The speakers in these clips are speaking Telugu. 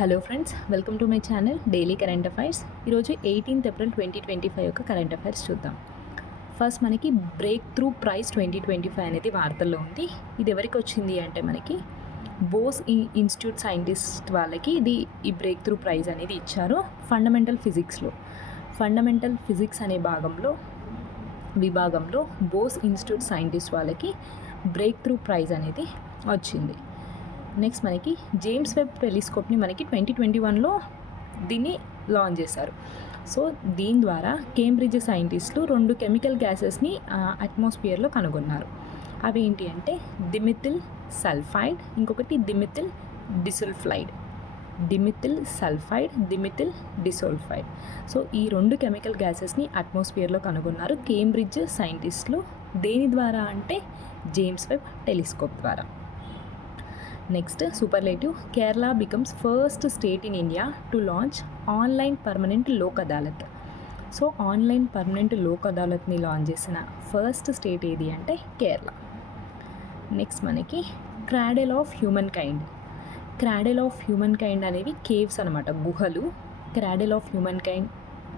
Hello friends, welcome to my channel daily current affairs. ఈరోజు 18th ఏప్రిల్ 2025 యొక్క కరెంట్ అఫైర్స్ చూద్దాం. ఫస్ట్ మనకి బ్రేక్ త్రూ ప్రైజ్ 2025 అనేది వార్తల్లో ఉంది. ఇది ఎవరికి వచ్చింది అంటే మనకి బోస్ ఇన్స్టిట్యూట్ సైంటిస్ట్ వాళ్ళకి ఈ బ్రేక్ త్రూ ప్రైజ్ అనేది ఇచ్చారు. ఫండమెంటల్ ఫిజిక్స్ అనే విభాగంలో బోస్ ఇన్స్టిట్యూట్ సైంటిస్ట్ వాళ్ళకి బ్రేక్ త్రూ ప్రైజ్ అనేది వచ్చింది. నెక్స్ట్ మనకి జేమ్స్ వెబ్ టెలిస్కోప్ని మనకి 2021లో దీన్ని లాంచ్ చేశారు. సో దీని ద్వారా కేంబ్రిడ్జ్ సైంటిస్టులు 2 కెమికల్ గ్యాసెస్ని అట్మాస్ఫియర్లో కనుగొన్నారు. అవి ఏంటి అంటే దిమిథిల్ సల్ఫైడ్, ఇంకొకటి దిమిథిల్ డిసల్ఫైడ్. సో ఈ 2 కెమికల్ గ్యాసెస్ని అట్మాస్ఫియర్లో కనుగొన్నారు కేంబ్రిడ్జ్ సైంటిస్టులు. దేని ద్వారా అంటే జేమ్స్ వెబ్ టెలిస్కోప్ ద్వారా. Next superlative, Kerala becomes first state in India to launch online permanent Lok Adalat. So online permanent Lok అదాలత్ని లాంచ్ చేసిన ఫస్ట్ స్టేట్ ఏది అంటే కేరళ. నెక్స్ట్ మనకి క్రాడెల్ ఆఫ్ హ్యూమన్ కైండ్ అనేవి కేవ్స్ అనమాట, గుహలు. Cradle of humankind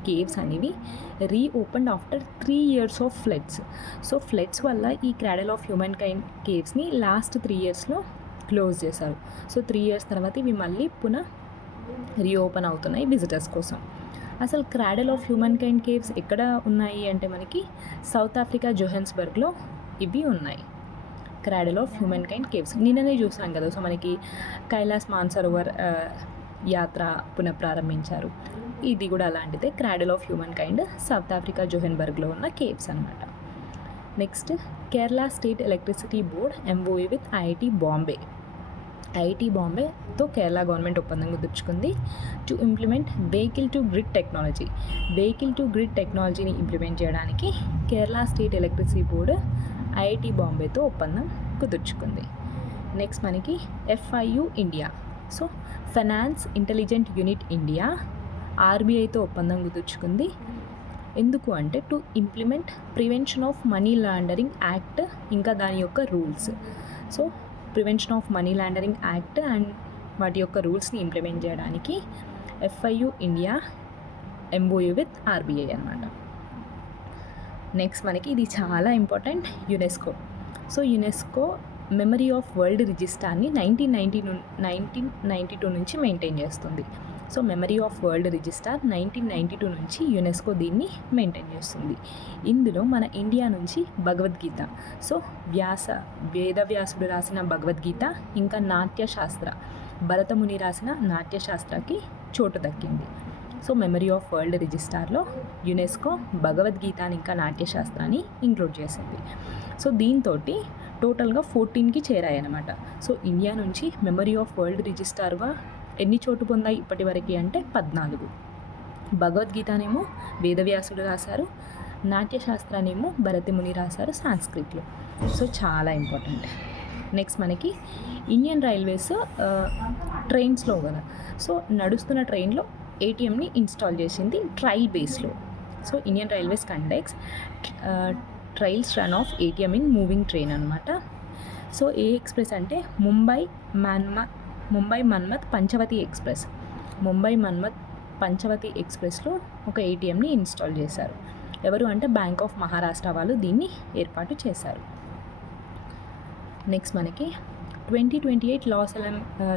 caves అనేవి reopened after 3 years of floods. So floods వల్ల ఈ క్రాడెల్ ఆఫ్ హ్యూమన్ కైండ్ కేవ్స్ని లాస్ట్ 3 yearsలో క్లోజ్ చేశారు. సో 3 years తర్వాత ఇవి మళ్ళీ పునః రీఓపెన్ అవుతున్నాయి విజిటర్స్ కోసం. అసలు క్రాడెల్ ఆఫ్ హ్యూమన్ కైండ్ కేవ్స్ ఎక్కడ ఉన్నాయి అంటే మనకి సౌత్ ఆఫ్రికా జోహెన్స్బర్గ్లో ఇవి ఉన్నాయి. క్రాడెల్ ఆఫ్ హ్యూమన్ కైండ్ కేవ్స్ నిన్ననే చూసాం కదా. సో మనకి కైలాస్ మాన్సరోవర్ యాత్ర పునఃప్రారంభించారు. ఇది కూడా అలాంటిదే, cradle of humankind South Africa జోహెన్బర్గ్లో ఉన్న కేవ్స్ అనమాట. Next Kerala state electricity board MOU with IIT బాంబేతో కేరళ గవర్నమెంట్ ఒప్పందం కుదుర్చుకుంది to implement vehicle to grid టెక్నాలజీని ఇంప్లిమెంట్ చేయడానికి Kerala state electricity board IIT బాంబేతో ఒప్పందం కుదుర్చుకుంది. నెక్స్ట్ మనకి FIU India, so finance intelligent unit India ఆర్బీఐతో ఒప్పందం కుదుర్చుకుంది. ఎందుకు అంటే to implement prevention of money laundering act, ఇంకా దాని యొక్క rules. So prevention of money laundering act and వాటి యొక్క రూల్స్ని ఇంప్లిమెంట్ చేయడానికి FIU India MoU with RBI అన్నమాట. నెక్స్ట్ మనకి ఇది చాలా important, UNESCO memory of world రిజిస్టర్ని 1992 నుంచి మెయింటైన్ చేస్తుంది. So memory of world register 1992 నుంచి యునెస్కో దీన్ని మెయింటైన్ చేస్తుంది. ఇందులో మన ఇండియా నుంచి భగవద్గీత, సో వేదవ్యాసుడు రాసిన భగవద్గీత, ఇంకా భరతముని రాసిన నాట్యశాస్త్రకి చోటు దక్కింది. సో మెమరీ ఆఫ్ వరల్డ్ రిజిస్టార్లో యునెస్కో భగవద్గీతని ఇంకా నాట్యశాస్త్రాన్ని ఇంక్లూడ్ చేసింది. సో దీంతో టోటల్గా 14కి చేరాయన్నమాట. సో ఇండియా నుంచి మెమరీ ఆఫ్ వరల్డ్ రిజిస్టార్గా ఎన్ని చోటు పొందాయి ఇప్పటి వరకు అంటే 14. భగవద్గీతనేమో వేదవ్యాసుడు రాశారు, నాట్యశాస్త్రానేమో భరతముని రాశారు సాంస్క్రిట్లో. సో చాలా ఇంపార్టెంట్. నెక్స్ట్ మనకి ఇండియన్ రైల్వేస్ ట్రైన్స్లో కదా, సో నడుస్తున్న ట్రైన్లో ఏటీఎంని ఇన్స్టాల్ చేసింది ట్రయల్ బేస్లో. So Indian railways conducts trials run of ATM in moving train అనమాట. సో ఏ ఎక్స్ప్రెస్ అంటే ముంబై మన్మత్ పంచవతి ఎక్స్ప్రెస్లో ఒక ఏటీఎంని ఇన్స్టాల్ చేశారు. ఎవరు అంటే బ్యాంక్ ఆఫ్ మహారాష్ట్ర వాళ్ళు దీన్ని ఏర్పాటు చేశారు. నెక్స్ట్ మనకి 2028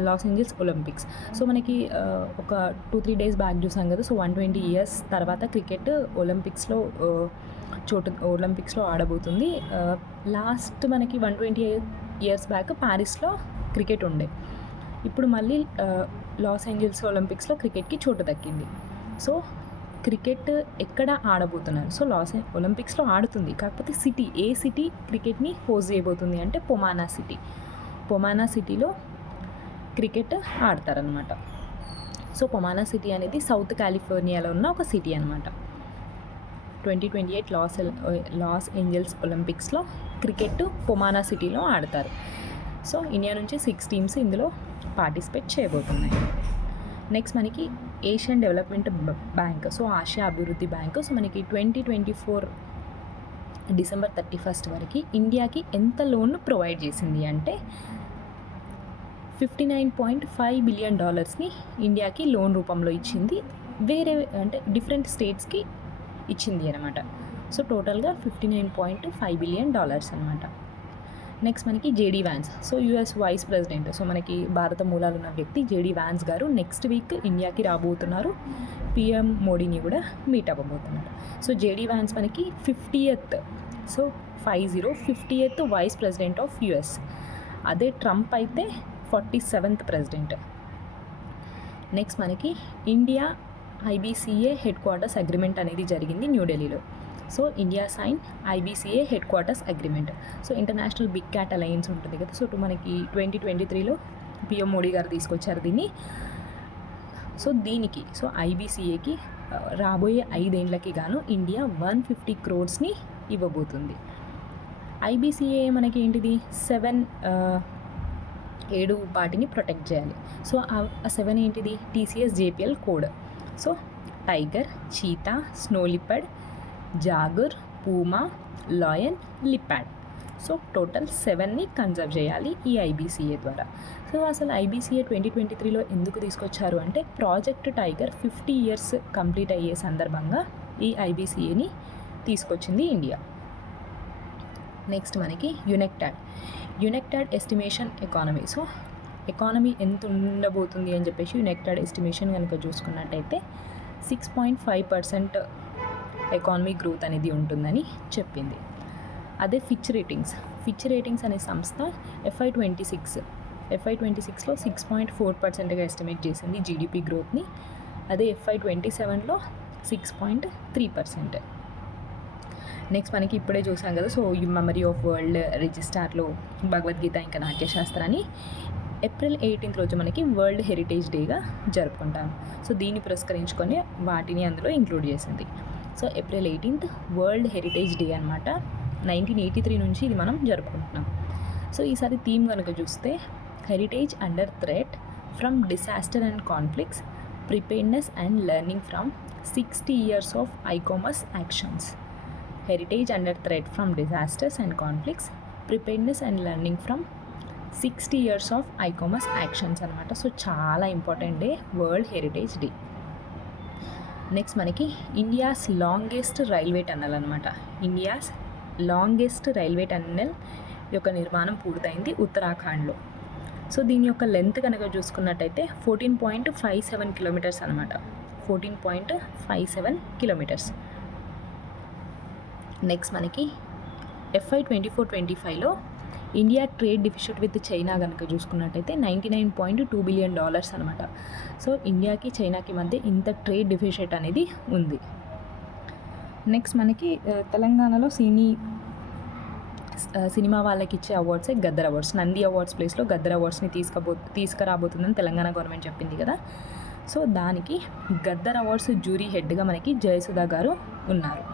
లాస్ ఏంజల్స్ ఒలింపిక్స్. సో మనకి ఒక 2-3 days బ్యాక్ చూసాం కదా. సో 120 years తర్వాత క్రికెట్ ఒలింపిక్స్లో ఆడబోతుంది. లాస్ట్ మనకి 120 years బ్యాక్ ప్యారిస్లో క్రికెట్ ఉండే. ఇప్పుడు మళ్ళీ లాస్ ఏంజల్స్ ఒలింపిక్స్లో క్రికెట్కి చోటు దక్కింది. సో క్రికెట్ ఎక్కడ ఆడబోతున్నారు? సో ఒలింపిక్స్లో ఆడుతుంది, కాకపోతే ఏ సిటీ క్రికెట్ని హోస్ట్ చేయబోతుంది అంటే పొమానా సిటీలో క్రికెట్ ఆడతారనమాట. సో పొమానా సిటీ అనేది సౌత్ కాలిఫోర్నియాలో ఉన్న ఒక సిటీ అనమాట. 2028 లాస్ ఏంజల్స్ ఒలింపిక్స్లో క్రికెట్ పొమానా సిటీలో ఆడతారు. సో ఇండియా నుంచి 6 teams ఇందులో పార్టిసిపేట్ చేయబోతున్నాయి. నెక్స్ట్ మనకి Asian development bank, so Asia అభివృద్ధి బ్యాంకు. సో మనకి 2024 December 31 వరకు ఇండియాకి ఎంత లోన్ ప్రొవైడ్ చేసింది అంటే $59.5 బిలియన్ ఇండియాకి లోన్ రూపంలో ఇచ్చింది. వేరే అంటే డిఫరెంట్ స్టేట్స్కి ఇచ్చింది అనమాట. సో టోటల్గా $59.5 బిలియన్ అనమాట. నెక్స్ట్ మనకి JD Vance. So US vice president, so మనకి భారత మూలాలు ఉన్న వ్యక్తి జేడీ వ్యాన్స్ గారు నెక్స్ట్ వీక్ ఇండియాకి రాబోతున్నారు. పిఎం మోడీని కూడా మీట్ అవ్వబోతున్నారు. సో జేడీ వ్యాన్స్ మనకి 50th, so 50th vice president of US. అదే ట్రంప్ అయితే 47th ప్రెసిడెంట్. నెక్స్ట్ మనకి India IBCA headquarters agreement అనేది జరిగింది న్యూఢిల్లీలో. So India sign IBCA headquarters agreement. So international big cat alliance ఉంటుంది కదా, సో మనకి 2023లో పిఎం మోడీ గారు తీసుకొచ్చారు దీన్ని. సో దీనికి, సో ఐబీసీఏకి రాబోయే 5 ఏళ్ళకి గాను ఇండియా 150 crores ఇవ్వబోతుంది. ఐబీసీఏ మనకి ఏంటిది 7 వాటిని ప్రొటెక్ట్ చేయాలి. సో ఆ 7 ఏంటిది TCS JPL code. So tiger, cheetah, snow leopard, jaguar, puma, lion, leopard. So total 7ని కన్జర్వ్ చేయాలి ఈ ఐబీసీఏ ద్వారా. సో అసలు ఐబీసీఏ 2023లో ఎందుకు తీసుకొచ్చారు అంటే ప్రాజెక్ట్ టైగర్ 50 years కంప్లీట్ అయ్యే సందర్భంగా ఈ ఐబీసీఏని తీసుకొచ్చింది ఇండియా. నెక్స్ట్ మనకి యునెక్టాడ్ ఎస్టిమేషన్ ఎకానమీ. సో ఎకానమీ ఎంత ఉండబోతుంది అని చెప్పేసి యునెక్టాడ్ ఎస్టిమేషన్ కనుక చూసుకున్నట్టయితే 6.5% ఎకానమీ గ్రోత్ అనేది ఉంటుందని చెప్పింది. అదే ఫిచ్ రేటింగ్స్ అనే సంస్థ FY26లో 6.4%గా ఎస్టిమేట్ చేసింది జీడిపి గ్రోత్ని. అదే FY27లో 6.3%. నెక్స్ట్ మనకి ఇప్పుడే చూసాం కదా, సో మెమరీ ఆఫ్ వరల్డ్ రిజిస్టార్లో భగవద్గీత ఇంకా నాట్యశాస్త్రాన్ని ఏప్రిల్ 18th రోజు మనకి వరల్డ్ హెరిటేజ్ డేగా జరుపుకుంటాం. సో దీన్ని పురస్కరించుకొని వాటిని అందులో ఇంక్లూడ్ చేసింది. So April 18th world heritage day అనమాట. 1983 నుంచి ఇది మనం జరుపుకుంటున్నాం. సో ఈసారి థీమ్ కనుక చూస్తే heritage under threat from disaster and conflicts, preparedness and learning from 60 years of ICOMOS actions. Heritage under threat from disasters and conflicts, preparedness and learning from 60 years of ICOMOS actions అనమాట. సో చాలా important day world heritage day. Next మనకి ఇండియాస్ లాంగెస్ట్ రైల్వే టన్నల్ అనమాట. ఇండియాస్ లాంగెస్ట్ రైల్వే టన్నెల్ యొక్క నిర్మాణం పూర్తయింది ఉత్తరాఖండ్లో. సో దీని యొక్క లెంత్ కనుక చూసుకున్నట్టయితే 14.57 kilometers అనమాట. 14.57 kilometers. నెక్స్ట్ మనకి FY24-25లో India trade deficit with China కనుక చూసుకున్నట్టయితే $99.2 billion అనమాట. సో ఇండియాకి చైనాకి మధ్య ఇంత ట్రేడ్ డిఫిసిట్ అనేది ఉంది. నెక్స్ట్ మనకి తెలంగాణలో సినిమా వాళ్ళకి ఇచ్చే అవార్డ్సే గద్దర్ అవార్డ్స్. నంది అవార్డ్స్ ప్లేస్లో గద్దర్ అవార్డ్స్ని తీసుకురాబోతుందని తెలంగాణ గవర్నమెంట్ చెప్పింది కదా. సో దానికి గద్దర్ అవార్డ్స్ జ్యూరీ హెడ్గా మనకి జయసుధా గారు ఉన్నారు.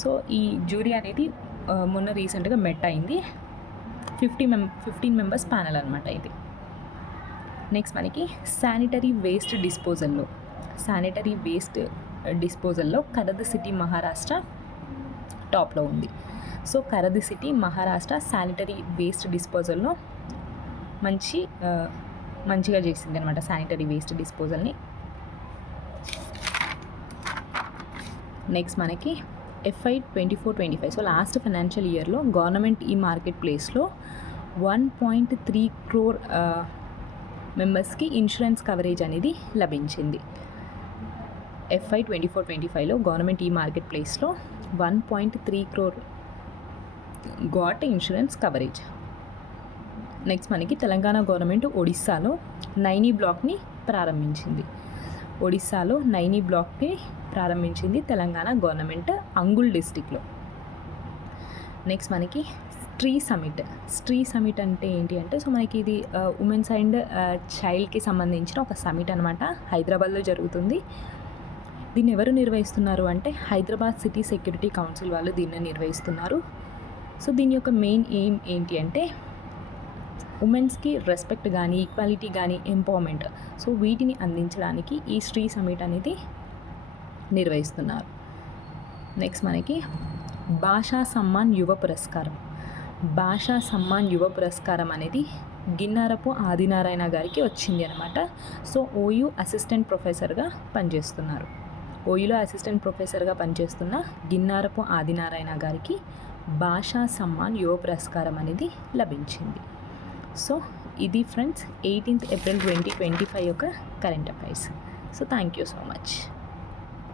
సో ఈ జ్యూరీ అనేది మొన్న రీసెంట్గా మెట్ అయింది. 15 members ప్యానెల్ అనమాట ఇది. నెక్స్ట్ మనకి శానిటరీ వేస్ట్ డిస్పోజల్లో కరద్ సిటీ మహారాష్ట్ర టాప్లో ఉంది. So Karad city Maharashtra sanitary waste డిస్పోజల్లో మంచిగా చేసింది అనమాట శానిటరీ వేస్ట్ డిస్పోజల్ని. నెక్స్ట్ మనకి FY24-25 సో లాస్ట్ ఫైనాన్షియల్ ఇయర్లో గవర్నమెంట్ ఈ మార్కెట్ ప్లేస్లో 1.3 crore మెంబర్స్కి ఇన్సూరెన్స్ కవరేజ్ అనేది లభించింది. FY24-25లో గవర్నమెంట్ ఈ మార్కెట్ ప్లేస్లో 1.3 crore got insurance coverage. Next మనకి తెలంగాణ గవర్నమెంట్ ఒడిస్సాలో నైనీ బ్లాక్ని ప్రారంభించింది. ప్రారంభించింది తెలంగాణ గవర్నమెంట్ అంగుల్ డిస్టిక్లో. నెక్స్ట్ మనకి స్ట్రీ సమిట్ అంటే ఏంటి అంటే, సో మనకి ఇది ఉమెన్స్ అండ్ చైల్డ్కి సంబంధించిన ఒక సమిట్ అనమాట. హైదరాబాద్లో జరుగుతుంది. దీన్ని ఎవరు నిర్వహిస్తున్నారు అంటే హైదరాబాద్ సిటీ సెక్యూరిటీ కౌన్సిల్ వాళ్ళు దీన్ని నిర్వహిస్తున్నారు. సో దీని యొక్క మెయిన్ ఎయిమ్ ఏంటి అంటే ఉమెన్స్కి రెస్పెక్ట్ కానీ ఈక్వాలిటీ కానీ ఎంపవర్మెంట్, సో వీటిని అందించడానికి ఈ స్ట్రీ సమిట్ అనేది నిర్వహిస్తున్నారు. నెక్స్ట్ మనకి భాషా సమ్మాన్ యువ పురస్కారం అనేది గిన్నారపు ఆదినారాయణ గారికి వచ్చింది అనమాట. సో ఓయూ అసిస్టెంట్ ప్రొఫెసర్గా పనిచేస్తున్నారు. ఓయూలో అసిస్టెంట్ ప్రొఫెసర్గా పనిచేస్తున్న గిన్నారపు ఆదినారాయణ గారికి భాషా సమ్మాన్ యువ పురస్కారం అనేది లభించింది. సో ఇది ఫ్రెండ్స్ 18th April 2025 యొక్క current affairs. So thank you so much.